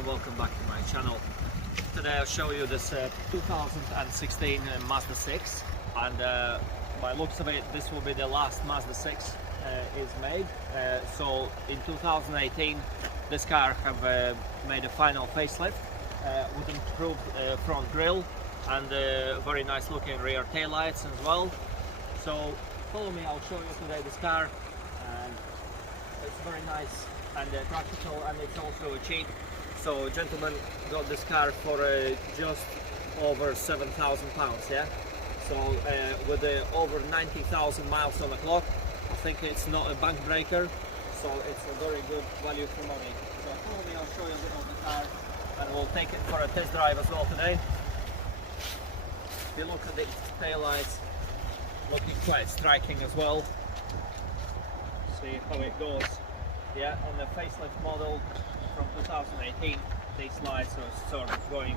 and welcome back to my channel. Today I'll show you this 2016 Mazda 6, and by looks of it this will be the last Mazda 6 is made. So in 2018 this car have made a final facelift with improved front grille and very nice looking rear taillights as well. So follow me, I'll show you today this car, and it's very nice and practical, and it's also cheap. So gentlemen got this car for just over £7,000, yeah. So with over 90,000 miles on the clock, I think it's not a bank breaker, so it's a very good value for money. So follow me, I'll show you a bit of the car, and we'll take it for a test drive as well today. If you look at the taillights, looking quite striking as well. See how it goes. Yeah, on the facelift model from 2018, these lights are sort of going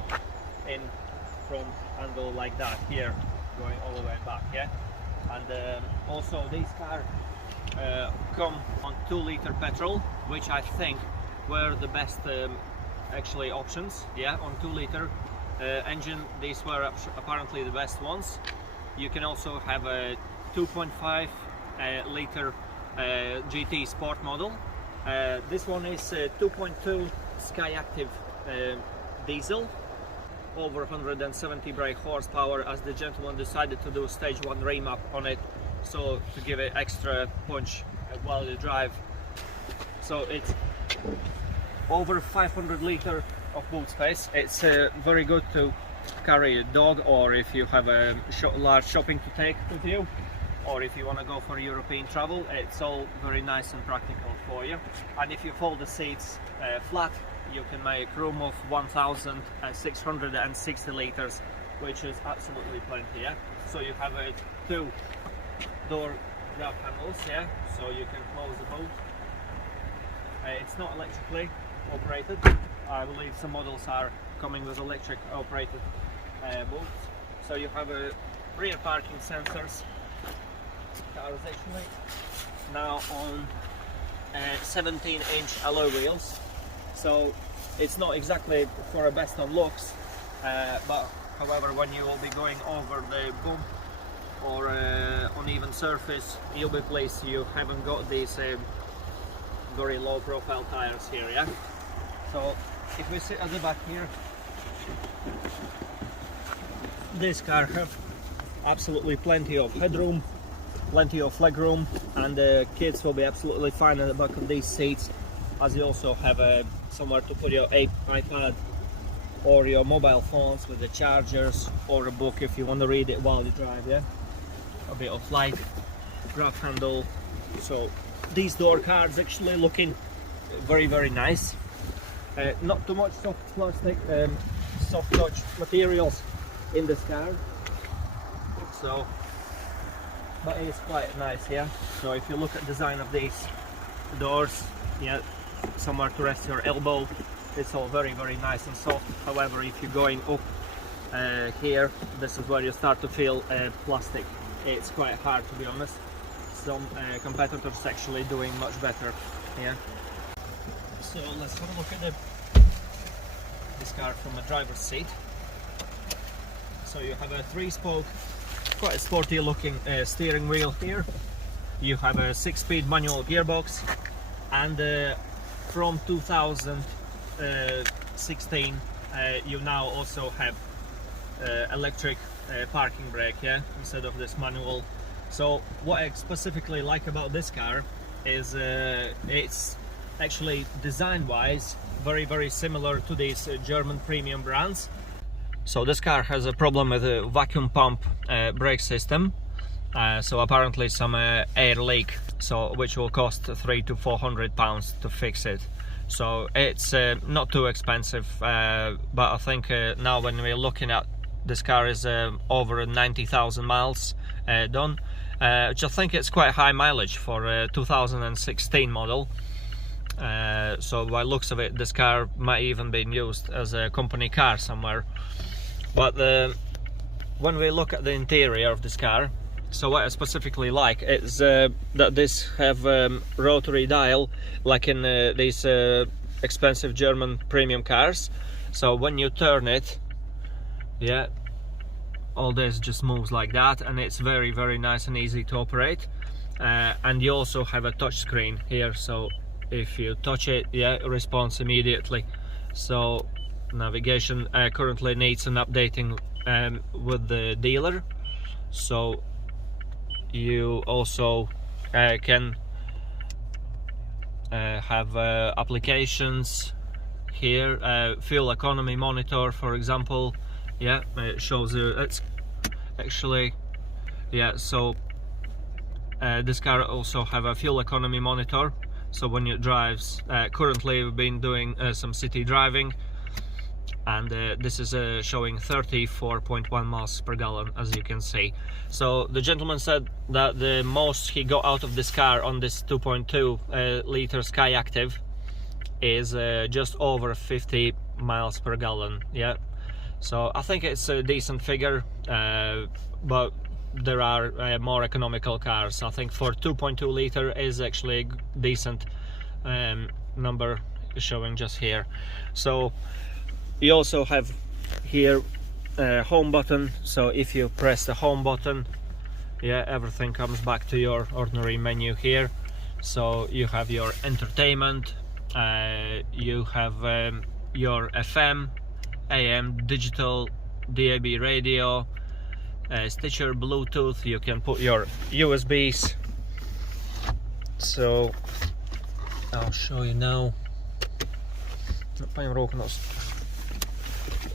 in front angle like that here, going all the way back, yeah. And also these cars come on 2-litre petrol, which I think were the best actually options, yeah. On 2-litre engine, these were apparently the best ones. You can also have a 2.5 litre GT Sport model. This one is 2.2 Skyactive diesel, over 170 brake horsepower, as the gentleman decided to do stage 1 remap on it, so to give it extra punch while you drive. So it's over 500 litre of boot space. It's very good to carry a dog, or if you have a large shopping to take with you, or if you want to go for European travel. It's all very nice and practical for you. And if you fold the seats flat, you can make room of 1,660 litres, which is absolutely plenty, yeah. So you have a 2 door grab handles, yeah, so you can close the boot. It's not electrically operated. I believe some models are coming with electric operated boots. So you have a rear parking sensors. Car is actually now on 17-inch alloy wheels, so it's not exactly for a best on looks, but however, when you will be going over the bump or uneven surface, you'll be pleased you haven't got these very low profile tires here, yeah. So if we sit at the back here, this car have absolutely plenty of headroom, plenty of leg room, and the kids will be absolutely fine at the back of these seats, as you also have somewhere to put your iPad or your mobile phones with the chargers, or a book if you want to read it while you drive, yeah. A bit of light grab handle. So these door cards actually looking very nice. Not too much soft plastic, soft touch materials in this car, so but it's quite nice, yeah. So if you look at design of these doors, yeah, somewhere to rest your elbow, it's all very nice and soft. However, if you're going up here, this is where you start to feel plastic. It's quite hard, to be honest. Some competitors actually doing much better, yeah. So let's have a look at this car from a driver's seat. So you have a 3-spoke, quite sporty looking steering wheel here. You have a 6-speed manual gearbox, and from 2016 you now also have electric parking brake, yeah, instead of this manual. So what I specifically like about this car is it's actually design wise very similar to these German premium brands. So this car has a problem with a vacuum pump brake system. So apparently some air leak, so which will cost £300 to £400 to fix it. So it's not too expensive, but I think now when we're looking at this car is over 90,000 miles done, which I think it's quite high mileage for a 2016 model. So by looks of it, this car might even be used as a company car somewhere. But when we look at the interior of this car, so what I specifically like is that this have rotary dial, like in these expensive German premium cars. So when you turn it, yeah, all this just moves like that, and it's very, very nice and easy to operate. And you also have a touch screen here, so if you touch it, yeah, it responds immediately. So navigation currently needs an updating with the dealer, so you also can have applications here, fuel economy monitor, for example. Yeah, it shows you, it's actually, yeah, so this car also have a fuel economy monitor, so when you drives, currently we've been doing some city driving, and this is showing 34.1 miles per gallon, as you can see. So the gentleman said that the most he got out of this car on this 2.2 liter Skyactiv is just over 50 miles per gallon. Yeah, so I think it's a decent figure, but there are more economical cars. I think for 2.2 liter is actually a decent number showing just here. So you also have here a home button, so if you press the home button, yeah, everything comes back to your ordinary menu here. So you have your entertainment, you have your FM, AM, digital, DAB radio, Stitcher, Bluetooth. You can put your USBs. So I'll show you now.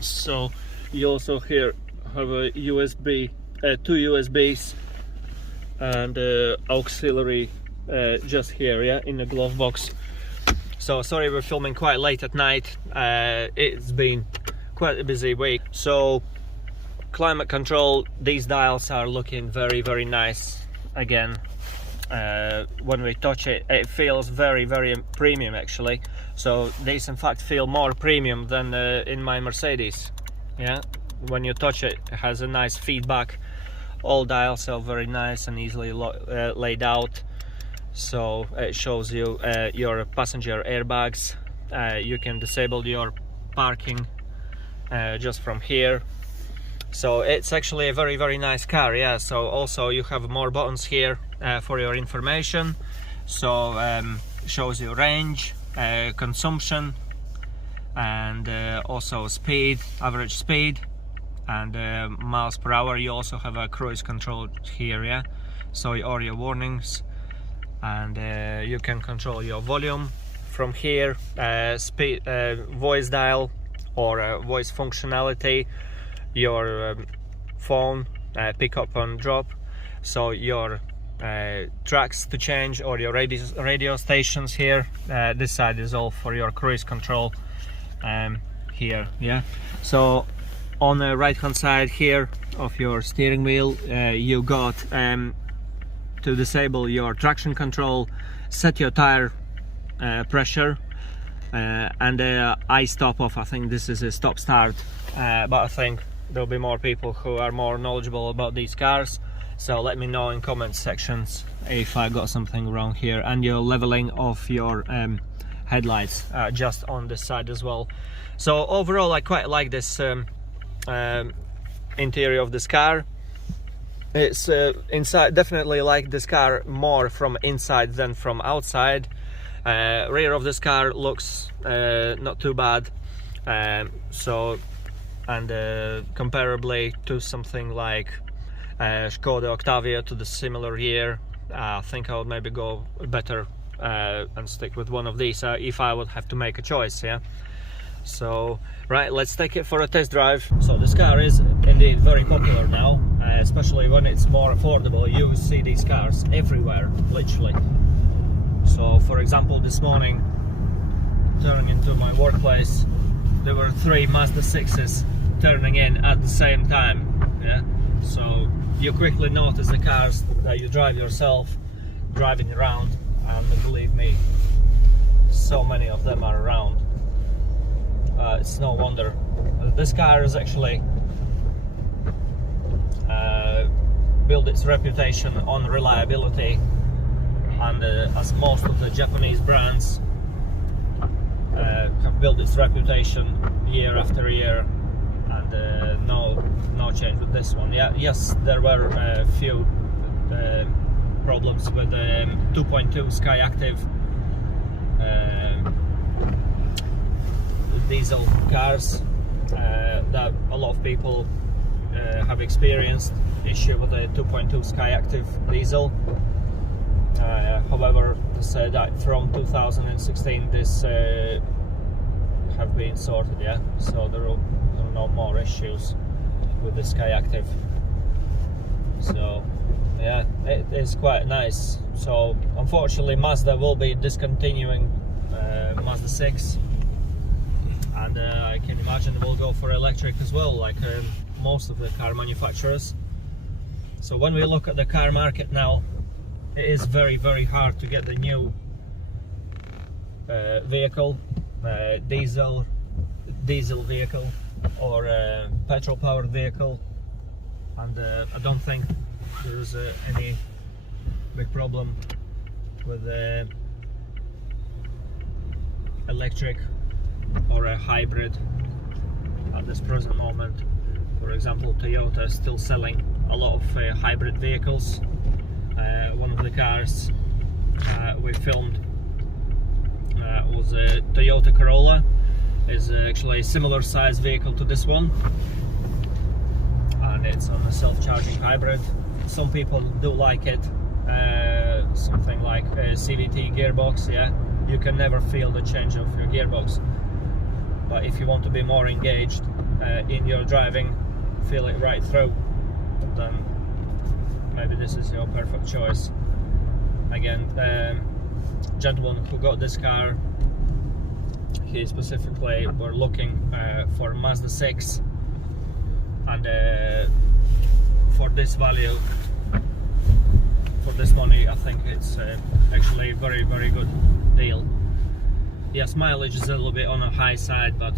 So you also here have a USB, two USBs, and auxiliary just here, yeah, in the glove box. So sorry, we're filming quite late at night. It's been quite a busy week. So climate control, these dials are looking very, very nice. Again, when we touch it, it feels very, very premium actually. So these in fact feel more premium than in my Mercedes. Yeah, when you touch it, it has a nice feedback. All dials are very nice and easily laid out. So it shows you your passenger airbags. You can disable your parking just from here. So it's actually a very, very nice car. Yeah, so also you have more buttons here for your information. So shows you range, consumption, and also speed, average speed, and miles per hour. You also have a cruise control here, yeah, so all your warnings, and you can control your volume from here, speed, voice dial or voice functionality, your phone pick up and drop, so your tracks to change, or your radio stations here. This side is all for your cruise control here, yeah. So on the right hand side here of your steering wheel, you got to disable your traction control, set your tire pressure, and I stop off. I think this is a stop start, but I think there'll be more people who are more knowledgeable about these cars, so let me know in comment sections if I got something wrong here. And your leveling of your headlights just on this side as well. So overall I quite like this interior of this car. It's inside, definitely like this car more from inside than from outside. Rear of this car looks not too bad, so, and comparably to something like Skoda Octavia, to the similar year, I think I would maybe go better and stick with one of these if I would have to make a choice, yeah. So right, let's take it for a test drive. So this car is indeed very popular now, especially when it's more affordable. You see these cars everywhere, literally. So for example, this morning, turning into my workplace, there were 3 Mazda 6s turning in at the same time, yeah. So you quickly notice the cars that you drive yourself driving around, and believe me, so many of them are around. It's no wonder. This car is actually built its reputation on reliability, and as most of the Japanese brands have built its reputation year after year, and no change with this one. Yeah, yes, there were a few problems with 2.2 Skyactive diesel cars that a lot of people have experienced issue with the 2.2 Skyactive diesel. However, they say that from 2016 this have been sorted, yeah, so there are no more issues with the Skyactive. So yeah, it is quite nice. So unfortunately Mazda will be discontinuing Mazda 6, and I can imagine we'll go for electric as well, like most of the car manufacturers. So when we look at the car market now, it is very hard to get the new vehicle, diesel vehicle or petrol powered vehicle, and I don't think there's any big problem with electric or a hybrid at this present moment. For example, Toyota is still selling a lot of hybrid vehicles. One of the cars we filmed was a Toyota Corolla. Is actually a similar size vehicle to this one, and it's on a self-charging hybrid. Some people do like it, something like a CVT gearbox. Yeah, you can never feel the change of your gearbox, but if you want to be more engaged in your driving, feel it right through, then maybe this is your perfect choice. Again, the gentleman who got this car, he specifically were looking for Mazda 6, and for this value, for this money, I think it's actually a very good deal. Yes, mileage is a little bit on the high side, but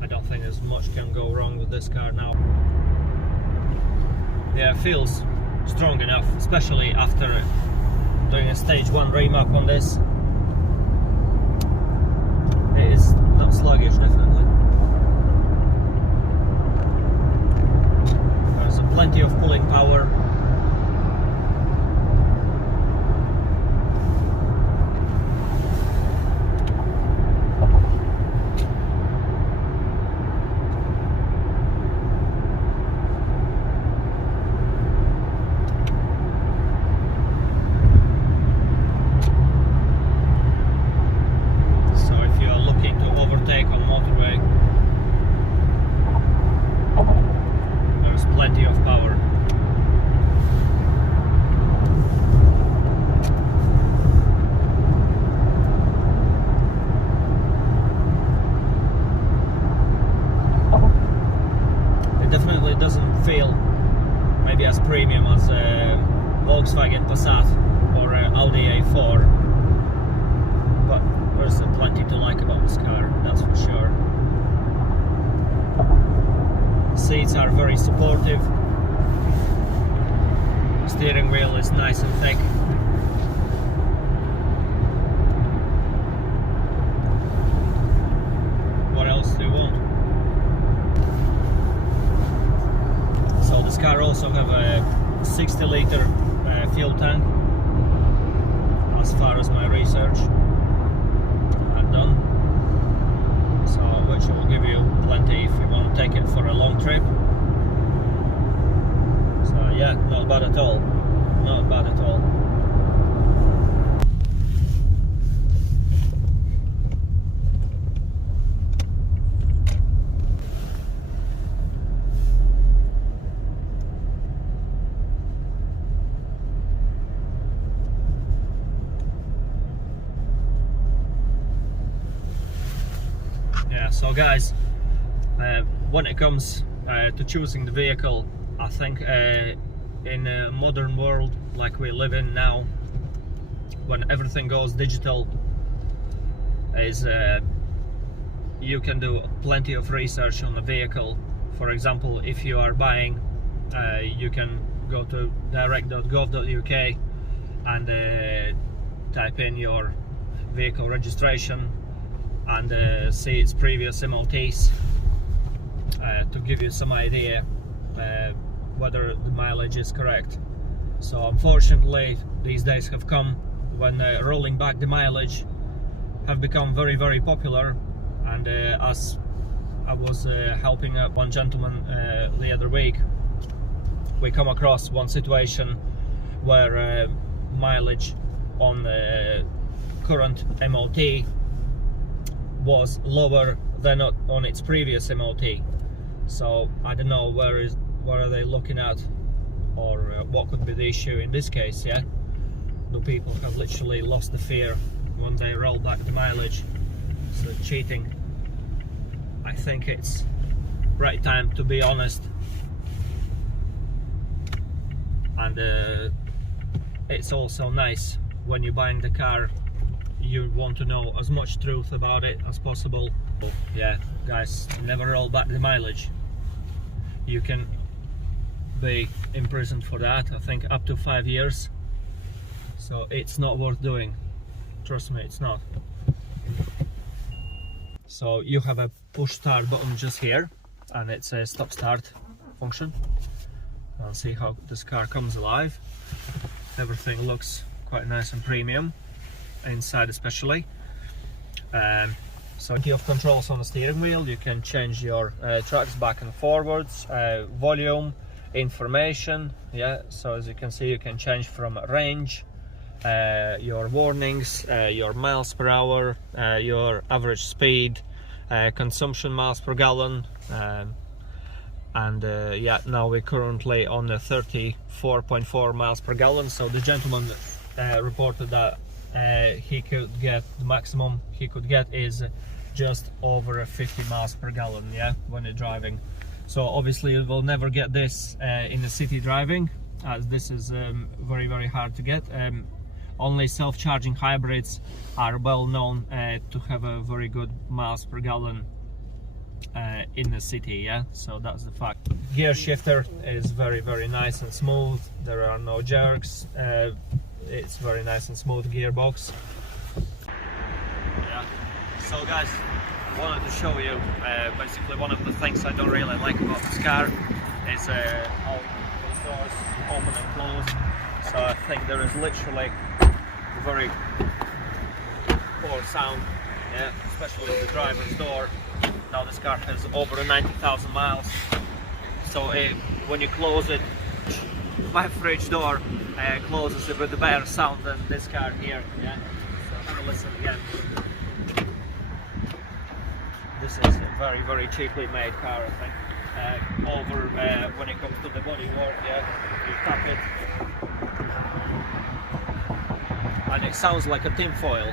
I don't think as much can go wrong with this car now. Yeah, it feels strong enough, especially after doing a stage 1 remap on this. It is not sluggish, definitely. There's plenty of pulling power. Doesn't feel maybe as premium as Volkswagen Passat or Audi A4, but there's plenty to like about this car, that's for sure. Seats are very supportive, steering wheel is nice and thick. What else do you want? So this car also have a 60 litre fuel tank, as far as my research I've done, so which will give you plenty if you want to take it for a long trip. So yeah, not bad at all, not bad at all. So guys, when it comes to choosing the vehicle, I think in a modern world like we live in now, when everything goes digital, is you can do plenty of research on the vehicle. For example, if you are buying, you can go to direct.gov.uk and type in your vehicle registration, and see its previous MOTs to give you some idea whether the mileage is correct. So unfortunately these days have come when rolling back the mileage have become very, very popular, and as I was helping one gentleman the other week, we come across one situation where mileage on the current MOT was lower than on its previous MOT. So I don't know what are they looking at, or what could be the issue in this case. Yeah, the people have literally lost the fear when they roll back the mileage. So cheating. I think it's right time to be honest, and it's also nice when you're buying the car, you want to know as much truth about it as possible. Yeah, guys, never roll back the mileage. You can be imprisoned for that, I think up to 5 years. So it's not worth doing, trust me, it's not. So you have a push start button just here, and it's a stop start function. I'll see how this car comes alive. Everything looks quite nice and premium inside, especially. So plenty of controls on the steering wheel. You can change your tracks back and forwards, volume, information. Yeah, so as you can see, you can change from range, your warnings, your miles per hour, your average speed, consumption miles per gallon, and yeah, now we're currently on the 34.4 miles per gallon. So the gentleman reported that he could get, the maximum he could get is just over 50 miles per gallon, yeah, when you're driving. So obviously you will never get this in the city driving, as this is very, very hard to get. Only self-charging hybrids are well known to have a very good miles per gallon in the city, yeah, so that's the fact. Gear shifter is very, very nice and smooth. There are no jerks. It's very nice and smooth gearbox. Yeah. So guys, wanted to show you basically one of the things I don't really like about this car is how these doors open and close. So I think there is literally very poor sound, yeah, especially the driver's door. Now this car has over 90,000 miles, so when you close it, my fridge door closes it with a better sound than this car here. Yeah, so have a listen again. This is a very, very cheaply made car, I think. When it comes to the bodywork, yeah, you tap it, and it sounds like a tin foil.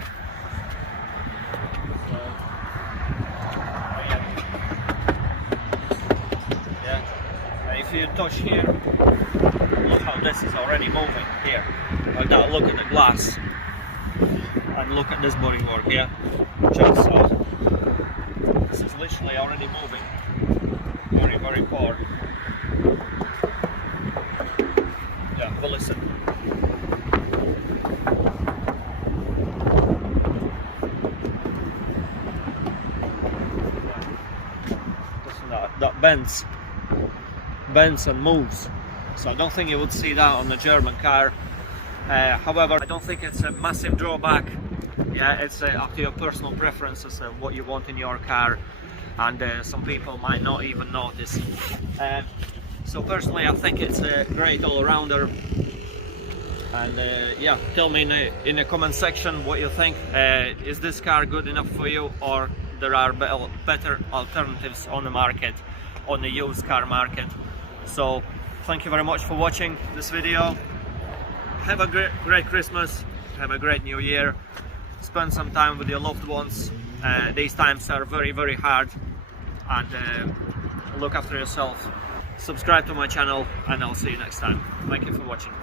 If you touch here, look how this is already moving here, like that. Look at the glass, and look at this bodywork, yeah. Check this out. This is literally already moving. Very, very poor. Yeah, but listen. That bends and moves, so I don't think you would see that on the German car. However, I don't think it's a massive drawback. Yeah, it's up to your personal preferences and what you want in your car, and some people might not even notice. So personally, I think it's a great all-rounder, and yeah, tell me in the comment section what you think. Is this car good enough for you, or there are better alternatives on the market, on the used car market? So thank you very much for watching this video. Have a great Christmas, have a great New Year, spend some time with your loved ones. These times are very, very hard, and look after yourself. Subscribe to my channel, and I'll see you next time. Thank you for watching.